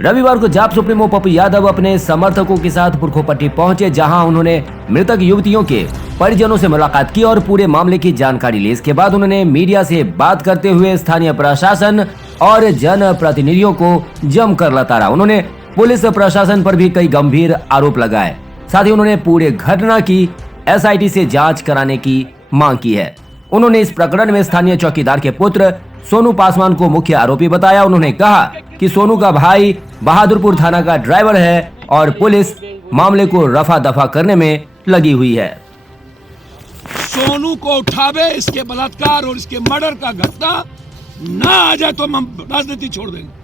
रविवार को जाप सुप्रीमो पप्पू यादव अपने समर्थकों के साथ पुरखोपट्टी पहुंचे, जहां उन्होंने मृतक युवतियों के परिजनों से मुलाकात की और पूरे मामले की जानकारी ली। इसके बाद उन्होंने मीडिया से बात करते हुए स्थानीय प्रशासन और जन प्रतिनिधियों को जमकर लताड़ा। उन्होंने पुलिस प्रशासन पर भी कई गंभीर आरोप लगाए। साथ ही उन्होंने पूरे घटना की SIT से जांच कराने की मांग की है। उन्होंने इस प्रकरण में स्थानीय चौकीदार के पुत्र सोनू पासवान को मुख्य आरोपी बताया। उन्होंने कहा कि सोनू का भाई बहादुरपुर थाना का ड्राइवर है और पुलिस मामले को रफा दफा करने में लगी हुई है। सोनू को उठावे, इसके बलात्कार और इसके मर्डर का घटना ना आ जाए तो हम राजनीति छोड़ देंगे।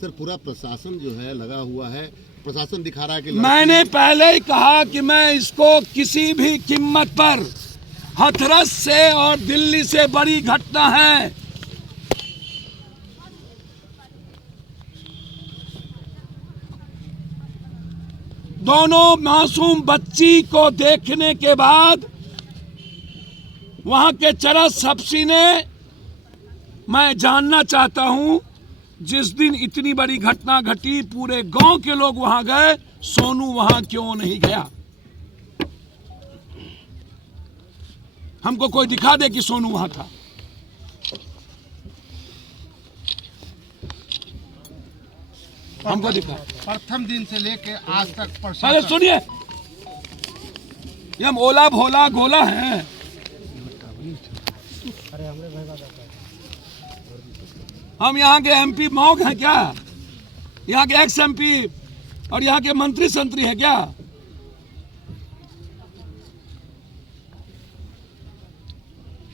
सर, पूरा प्रशासन जो है लगा हुआ है, प्रशासन दिखा रहा है कि मैंने पहले ही कहा कि मैं इसको किसी भी कीमत पर, हाथरस से और दिल्ली से बड़ी घटना है, दोनों मासूम बच्ची को देखने के बाद वहां के चरस हफ्सी ने, मैं जानना चाहता हूं, जिस दिन इतनी बड़ी घटना घटी पूरे गांव के लोग वहां गए, सोनू वहां क्यों नहीं गया? हमको कोई दिखा दे कि सोनू वहां था। हमको दिखा। प्रथम दिन से लेके आज तक अरे सुनिए, ये हम ओला भोला गोला हैं। हम यहाँ के MP मौग हैं क्या? यहाँ के एक्स MP और यहाँ के मंत्री संतरी है क्या?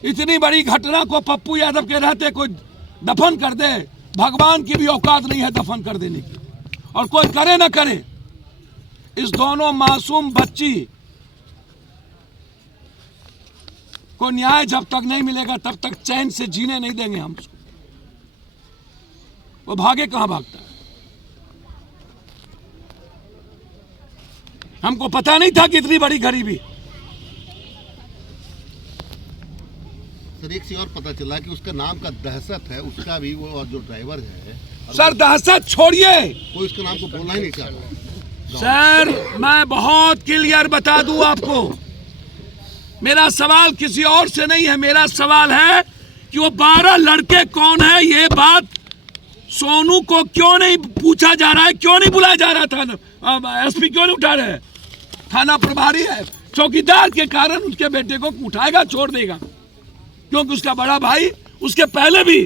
इतनी बड़ी घटना को पप्पू यादव के रहते कोई दफन कर दे, भगवान की भी औकात नहीं है दफन कर देने की, और कोई करे ना करे। इस दोनों मासूम बच्ची को न्याय जब तक नहीं मिलेगा तब तक चैन से जीने नहीं देंगे हम। वो भागे कहां भागता है? हमको पता नहीं था कि इतनी बड़ी गरीबी। सर, एक चीज और पता चला कि उसका नाम का दहशत है, उसका भी, वो जो ड्राइवर है। सर दहशत छोड़िए, कोई उसका नाम को बोलना ही नहीं चाहता। सर मैं बहुत क्लियर बता दूं आपको, मेरा सवाल किसी और से नहीं है। मेरा सवाल है कि वो 12 लड़के कौन है, ये बात सोनू को क्यों नहीं पूछा जा रहा है? क्यों नहीं बुलाया जा रहा था? SP क्यों नहीं उठा रहे? थाना प्रभारी है, चौकीदार के कारण उसके बेटे को उठाएगा, छोड़ देगा, क्योंकि उसका बड़ा भाई, उसके पहले भी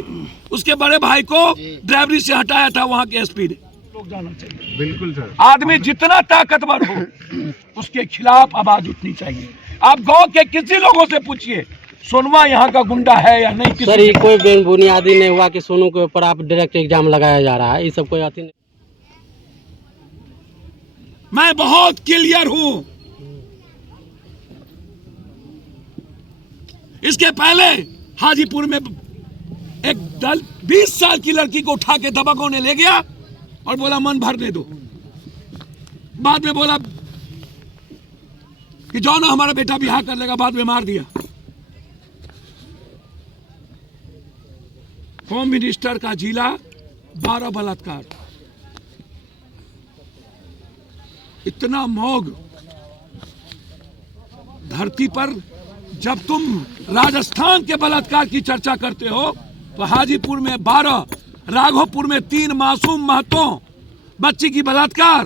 उसके बड़े भाई को ड्राइवरी से हटाया था वहां के SP ने। लोग जाना चाहिए। बिल्कुल सर। आदमी जितना ताकतवर हो उसके खिलाफ आवाज उठनी चाहिए। आप गांव के किसी लोगों से पूछिए, सोनवा यहाँ का गुंडा है या नहीं? सर ये कोई बुनियादी नहीं हुआ कि सोनू के ऊपर आप डायरेक्ट एग्जाम लगाया जा रहा है, ये सब कोई आती नहीं। मैं बहुत क्लियर हूं। इसके पहले हाजीपुर में एक दल 20 साल की लड़की को उठा के दबंगों ने ले गया और बोला मन भरने दो। बाद में बोला कि जाओ ना, हमारा बेटा बिहार कर लेगा, बाद में मार दिया। होम मिनिस्टर का जिला, 12 बलात्कार। इतना मौग धरती पर। जब तुम राजस्थान के बलात्कार की चर्चा करते हो तो हाजीपुर में 12, राघोपुर में 3 मासूम महतों बच्ची की बलात्कार,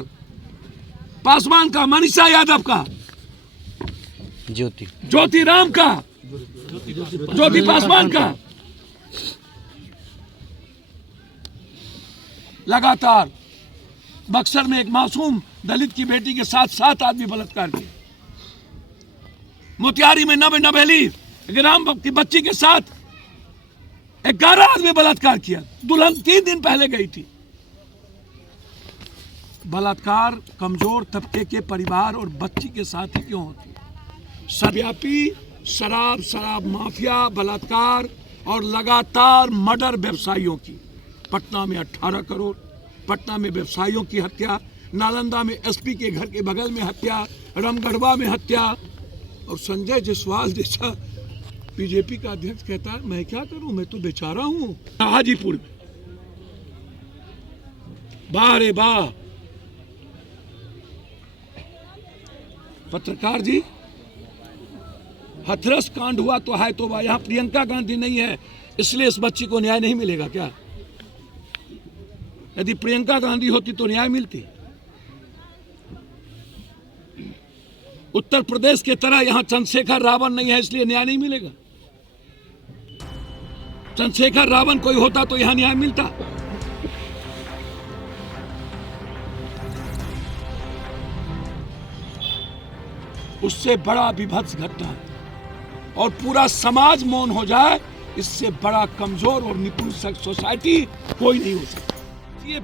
पासवान का, मनीषा यादव का, ज्योति राम का, ज्योति पासवान का, लगातार बक्सर में एक मासूम दलित की बेटी के साथ 7 आदमी बलात्कार किए। मोतिहारी में नवेली ग्राम की बच्ची के साथ 11 आदमी बलात्कार किया। दुल्हन 3 दिन पहले गई थी। बलात्कार कमजोर तबके के परिवार और बच्ची के साथ ही क्यों होती है? सर्वव्यापी शराब माफिया, बलात्कार और लगातार मर्डर व्यवसायियों की। पटना में 18 करोड़, पटना में व्यवसायियों की हत्या, नालंदा में SP के घर के बगल में हत्या, रामगढ़वा में हत्या, और संजय जायसवाल जैसा बीजेपी का अध्यक्ष कहता है मैं क्या करूं, मैं तो बेचारा हूं। हाजीपुर में वाह रे वाह, पत्रकार जी, हथरस कांड हुआ तो है तो यहाँ प्रियंका गांधी नहीं है इसलिए इस बच्ची को न्याय नहीं मिलेगा क्या? यदि प्रियंका गांधी होती तो न्याय मिलती। उत्तर प्रदेश के तरह यहां चंद्रशेखर रावण नहीं है इसलिए न्याय नहीं मिलेगा। चंद्रशेखर रावण कोई होता तो यहां न्याय मिलता। उससे बड़ा विभत्स घटना है और पूरा समाज मौन हो जाए, इससे बड़ा कमजोर और निपुण सोसाइटी कोई नहीं हो सकता। ये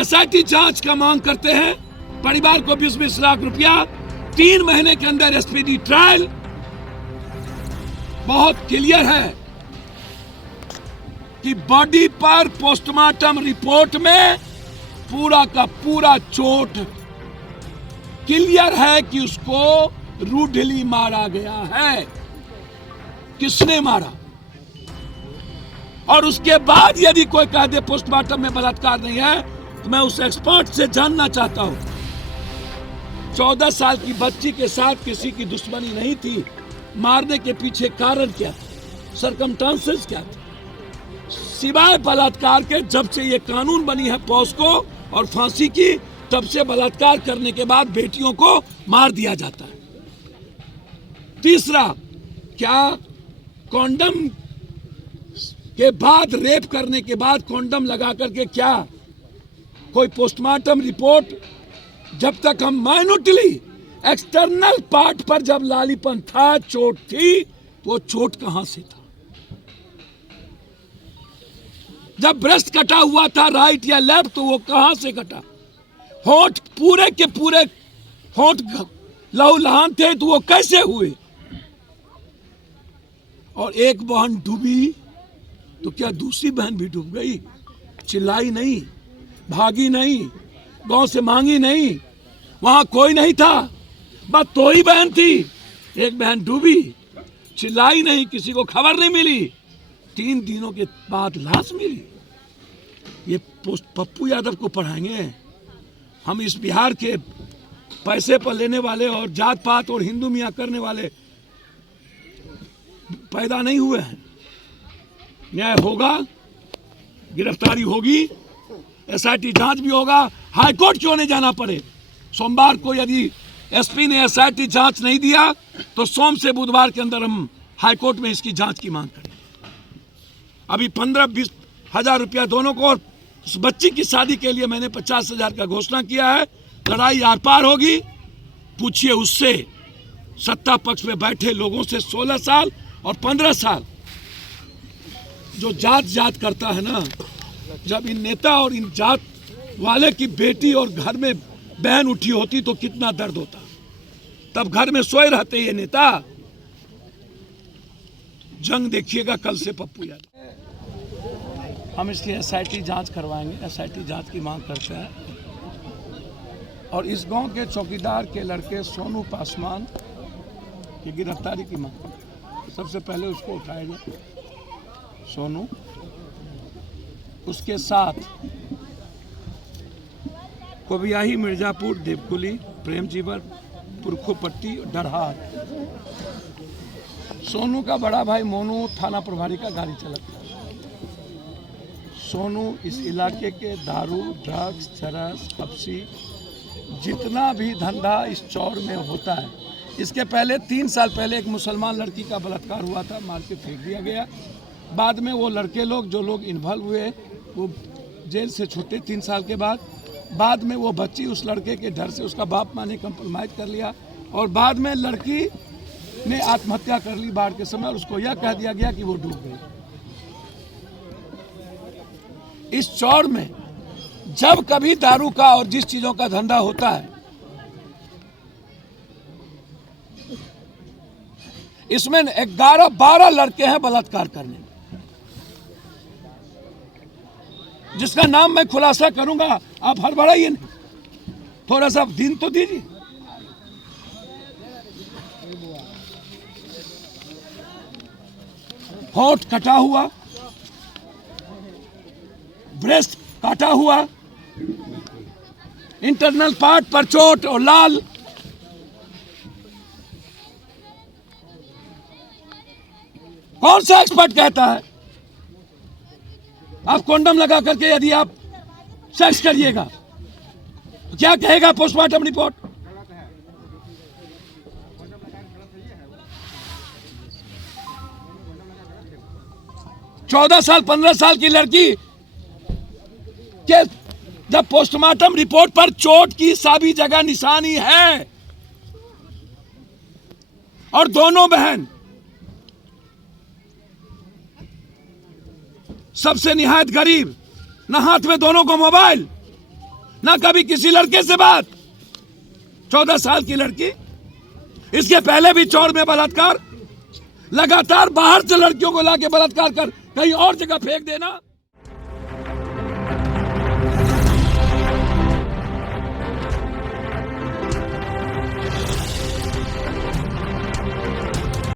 एसआईटी जांच का मांग करते हैं, परिवार को 20-20 लाख रुपया, 3 महीने के अंदर एसपीडी ट्रायल। बहुत क्लियर है कि बॉडी पर पोस्टमार्टम रिपोर्ट में पूरा का पूरा चोट क्लियर है कि उसको रूडली मारा गया है। किसने मारा? और उसके बाद यदि कोई कह दे पोस्टमार्टम में बलात्कार नहीं है तो मैं उस एक्सपर्ट से जानना चाहता हूं 14 साल की बच्ची के साथ किसी की दुश्मनी नहीं थी, मारने के पीछे कारण क्या था, सरकमस्टांसेस क्या था, सिवाय बलात्कार के। जब से ये कानून बनी है पॉस्को और फांसी की, तब से बलात्कार करने के बाद बेटियों को मार दिया जाता है। तीसरा, क्या कॉन्डम के बाद, रेप करने के बाद कॉन्डम लगा करके क्या कोई पोस्टमार्टम रिपोर्ट, जब तक हम माइन्यूटली एक्सटर्नल पार्ट पर जब लालीपन था, चोट थी, वो चोट कहां से था? जब ब्रेस्ट कटा हुआ था राइट या लेफ्ट तो वो कहां से कटा? होंठ पूरे के पूरे होंठ लहूलुहान थे तो वो कैसे हुए? और एक बहन डूबी तो क्या दूसरी बहन भी डूब गई? चिल्लाई नहीं, भागी नहीं, गांव से मांगी नहीं, वहां कोई नहीं था, बस दो ही बहन थी। एक बहन डूबी, चिल्लाई नहीं, किसी को खबर नहीं मिली, 3 दिनों के बाद लाश मिली। ये पप्पू यादव को पढ़ाएंगे हम? इस बिहार के पैसे पर लेने वाले और जात पात और हिंदू मियाँ करने वाले पैदा नहीं हुए हैं। न्याय होगा, गिरफ्तारी होगी, एसआईटी जांच भी होगा। हाईकोर्ट क्यों नहीं जाना पड़े? सोमवार को यदि एसपी ने एसआईटी जांच नहीं दिया तो सोम से बुधवार के अंदर हम हाईकोर्ट में इसकी जांच की मांग करें। अभी 15-20 हजार रुपया दोनों को, और उस बच्ची की शादी के लिए मैंने 50,000 का घोषणा किया है। लड़ाई आर पार होगी, पूछिए उससे, सत्ता पक्ष में बैठे लोगों से। 16 साल और 15 साल जो जात करता है ना, जब इन नेता और इन जात वाले की बेटी और घर में बहन उठी होती तो कितना दर्द होता। तब घर में सोए रहते ये नेता। जंग देखिएगा कल से पप्पू यादव। हम इसकी एसआईटी जांच करवाएंगे, एसआईटी जांच की मांग करते हैं। और इस गांव के चौकीदार के लड़के सोनू पासवान की गिरफ्तारी की मांग करते हैं। सबसे पहले उसको उठाया जाए, सोनू। उसके साथ कोबियाही, मिर्जापुर, देवकुली, प्रेमजीवर, पुरखोपट्टी, डरहार। सोनू का बड़ा भाई मोनू थाना प्रभारी का गाड़ी चालक था। सोनू इस इलाके के दारू, ड्रग्स, चरस, हफ्सी, जितना भी धंधा इस चौर में होता है। इसके पहले 3 साल पहले एक मुसलमान लड़की का बलात्कार हुआ था, मार के फेंक दिया गया। बाद में वो लड़के लोग, जो लोग इन्वॉल्व हुए, वो जेल से छूटे 3 साल के बाद। बाद में वो बच्ची उस लड़के के डर से, उसका बाप माँ ने कंप्रोमाइज कर लिया और बाद में लड़की ने आत्महत्या कर ली बाढ़ के समय, और उसको यह कह दिया गया कि वो डूब गई। इस चौर में जब कभी दारू का और जिस चीजों का धंधा होता है, इसमें 11-12 लड़के हैं बलात्कार करने में, जिसका नाम मैं खुलासा करूंगा। आप हड़बड़ाइए नहीं, थोड़ा सा दिन तो दीजिए। होठ कटा हुआ, ब्रेस्ट काटा हुआ, इंटरनल पार्ट पर चोट और लाल। कौन सा एक्सपर्ट कहता है आप कंडोम लगा करके यदि आप सेक्स करिएगा तो क्या कहेगा पोस्टमार्टम रिपोर्ट? चौदह साल 15 साल की लड़की के जब पोस्टमार्टम रिपोर्ट पर चोट की सभी जगह निशानी है और दोनों बहन सबसे निहायत गरीब, ना हाथ में दोनों को मोबाइल, ना कभी किसी लड़के से बात। 14 साल की लड़की, इसके पहले भी चौर में बलात्कार, लगातार बाहर से लड़कियों को लाके बलात्कार कर कहीं और जगह फेंक देना।